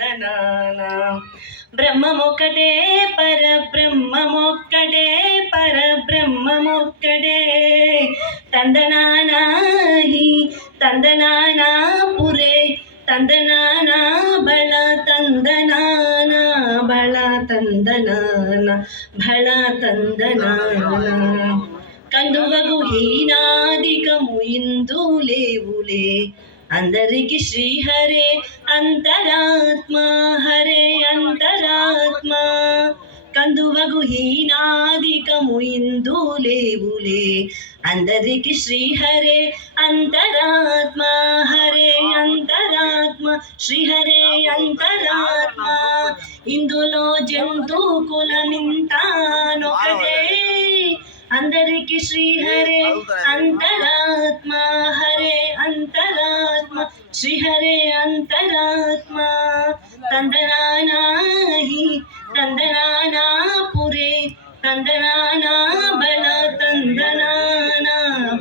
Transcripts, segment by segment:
తందనాన బ్రహ్మమొక్కటే పరబ్రహ్మమొక్కటే పరబ్రహ్మమొక్కటే తందనానా హి తందనానా పురే తందనానా బళ తందనాన బళ తందనాన బళ తందనాన కందువగు హీనాదికము ఇందులేవులే అందరికి శ్రీహరే అంతరాత్మ హరే అంతరాత్మ కందువగు హీనాదికము ఇందులేవులే అందరికి శ్రీహరే అంతరాత్మ హరే అంతరాత్మ శ్రీహరే అంతరాత్మ ఇందులో జంతు కులమింతానొకటే అందరికి శ్రీహరే అంతరాత్మ హరే అంతరాత్మ శ్రీహరే అంతరాత్మ తందనానా హి తందనానా పురే తందనానా బళ తందనాన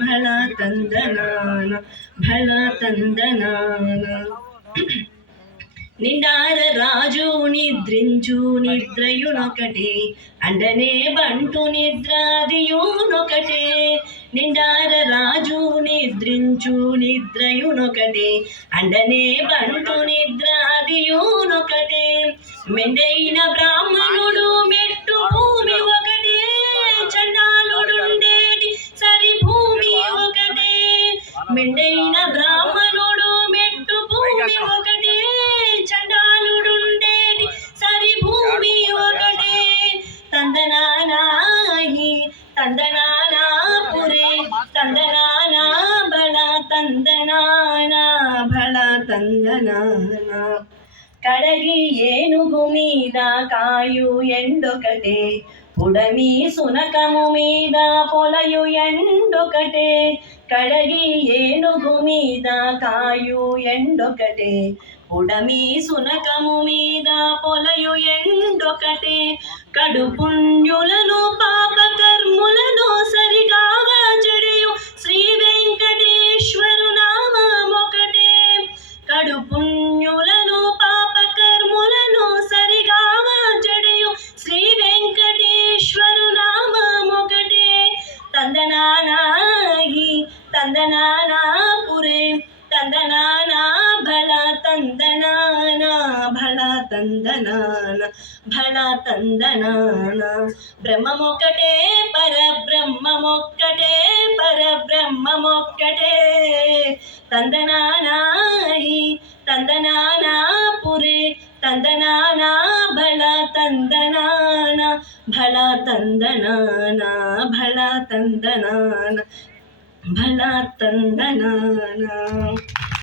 బళ తందనాన బళ తందనాన నిండార రాజు నిద్రించు నిద్రయునొకటే అండనే బంటు నిద్రాదియునొకటే నిండార రాజు నిద్రించు నిద్రయునొకటే అండనే బంటు నిద్రాదియునొకటే మెండైన బ్రాహ్మణుడు మెట్టు భూమి ఒకటే చండాలుడుండేది సరి భూమి ఒకటే మెండైన బ్రాహ్మణుడు మెట్టు భూమి ఒకటే చండాలుడుండేది సరి భూమి ఒకటే తందనానా హి తందనానా పురే తందనానా బళ తందనానా బళ తందనాన కడగి ఏనుగు మీద కాయు ఎండొకటే పుడమి సునకము మీద పొలయు ఎండొకటే కడగి ఏనుగు మీద కాయు ఎండొకటే పుడమి సునకము మీద పొలయు ఎండొకటే కడు పుణ్యులను పాపకర్ములను సరిగావ జడియు శ్రీ వెంకటేశ్వరు నామమొకటే కడు పుణ్యులను పాపకర్ములను సరిగావ జడియు శ్రీ వెంకటేశ్వరు నామమొకటే తందనానా హి తందనానా పురే తందనానా బళ తందనాన బళ తందనాన బళ తందనాన బ్రహ్మమొక్కటే పరబ్రహ్మమొక్కటే పరబ్రహ్మమొక్కటే తందనానా హి తందనానా పురే తందనానా బళ తందనాన బళ తందనాన బళ తందనాన బళ తందనాన